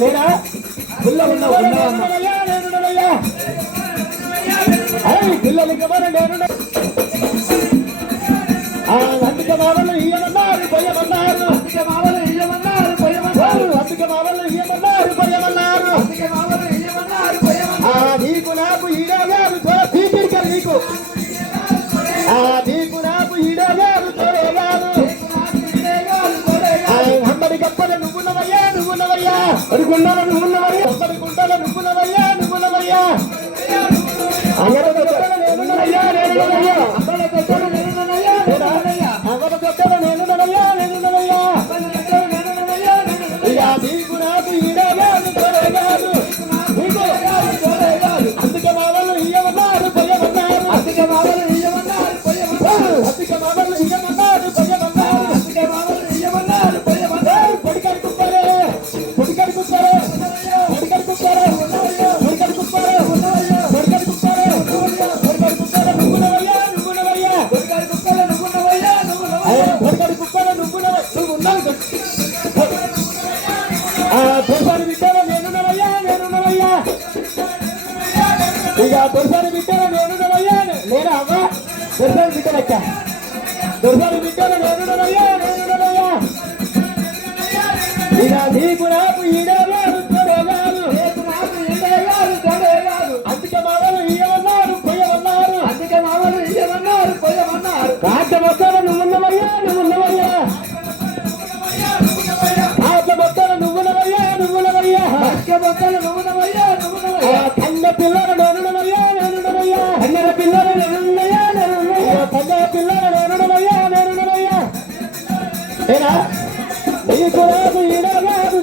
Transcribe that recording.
నేనా పిల్లలకి ఎవరు నేను అందుకే మావలు ఇయ్యమన్నారు పోయమన్నారు అందుకే మావలు ఇయ్యమన్నారు పోయమన్నారు అందుకే మావలు ఇయ్యమన్నారు పోయమన్నారు అందుకే మావలు ఇయ్యమన్నారు పోయమన్నారు నీకు నాకు ఈడగారు తీపిరిక నీకు నీకు నాకు ఈడగారు తోడేగారు అందరి గప్పల నువ్వున్నవయ్యా నువ్వున్నవయ్యా అడుగుండాల నువ్వున్నవయ్యా అందరి గుండాల నువ్వున్నవయ్యా నువ్వున్నవయ్యా అందరి గొప్పల నేనున్నవయ్యా నేనున్నవయ్యా అందరి గొప్పల నేనున్నవయ్యా నేనున్నవయ్యా అందరి గొప్పల నేనున్నవయ్యా నేనున్నవయ్యా ఇక నీకు నాకు ఈడగారు తోడేగారు నీకు తోడేగారు అందుకే మావలు ఇయ్యమన్నారు పొయ్యమన్నారు అందుకే మావలు ఇయ్యమన్నారు పొయ్యమన్నారు అందుకే మావలు ఇయ్యమన్నారు పొయ్యమన్నారు అందుకే మావలు ఇయ్యమన్నారు పొయ్యమన్నారు పొడికడి కుప్పరే పొడికడి కుప్పరే పొడికడి కుప్పరే పొడికడి కుప్పరే పొడికడి కుప్పరే పొడికడి కుప్పరే నువ్వునవయ్యా నువ్వునవయ్యా పొడికడి కుప్పరే నువ్వునవయ్యా నువ్వునవయ్యా పొడికడి కుప్పరే నువ్వునవయ్యా నువ్వు ఉన్నావు తొలిసారి బిడ్డల నేనున్నవయ్యా నేనున్నవయ్యా ఇక తొలిసారి బిడ్డల నేనున్నవయ్యా నేనా అవ్వ తొలిసారి బిడ్డలక్క తొలిసారి బిడ్డల నేనున్నవయ్యా నేనున్నవయ్యా ఇక నీకు నాకు ఈడగారు తొడగారు నీకు నాకు ఈడగారు తొడగారు అందుకే మావలు ఇయ్యమన్నారు పొయ్యమన్నారు అందుకే మావలు ఇయ్యమన్నారు పొయ్యమన్నారు కాక మొత్తాలు నువ్వున్నవయ్యా నువ్వున్నవయ్యా కాక మొత్తాలు నువ్వున్నవయ్యా నువ్వున్నవయ్యా కాక మొత్తాలు నువ్వున్నవయ్యా నువ్వున్నవయ్యా కన్న పిల్లలు నేనున్నవయ్యా నేనున్నవయ్యా కన్నర పిల్లలు నేనున్నయ్యా నేనున్నయ్యా కన్న పిల్లలు నేనున్నవయ్యా నేనున్నవయ్యా ఏనా నీకు నాకు ఈడగారు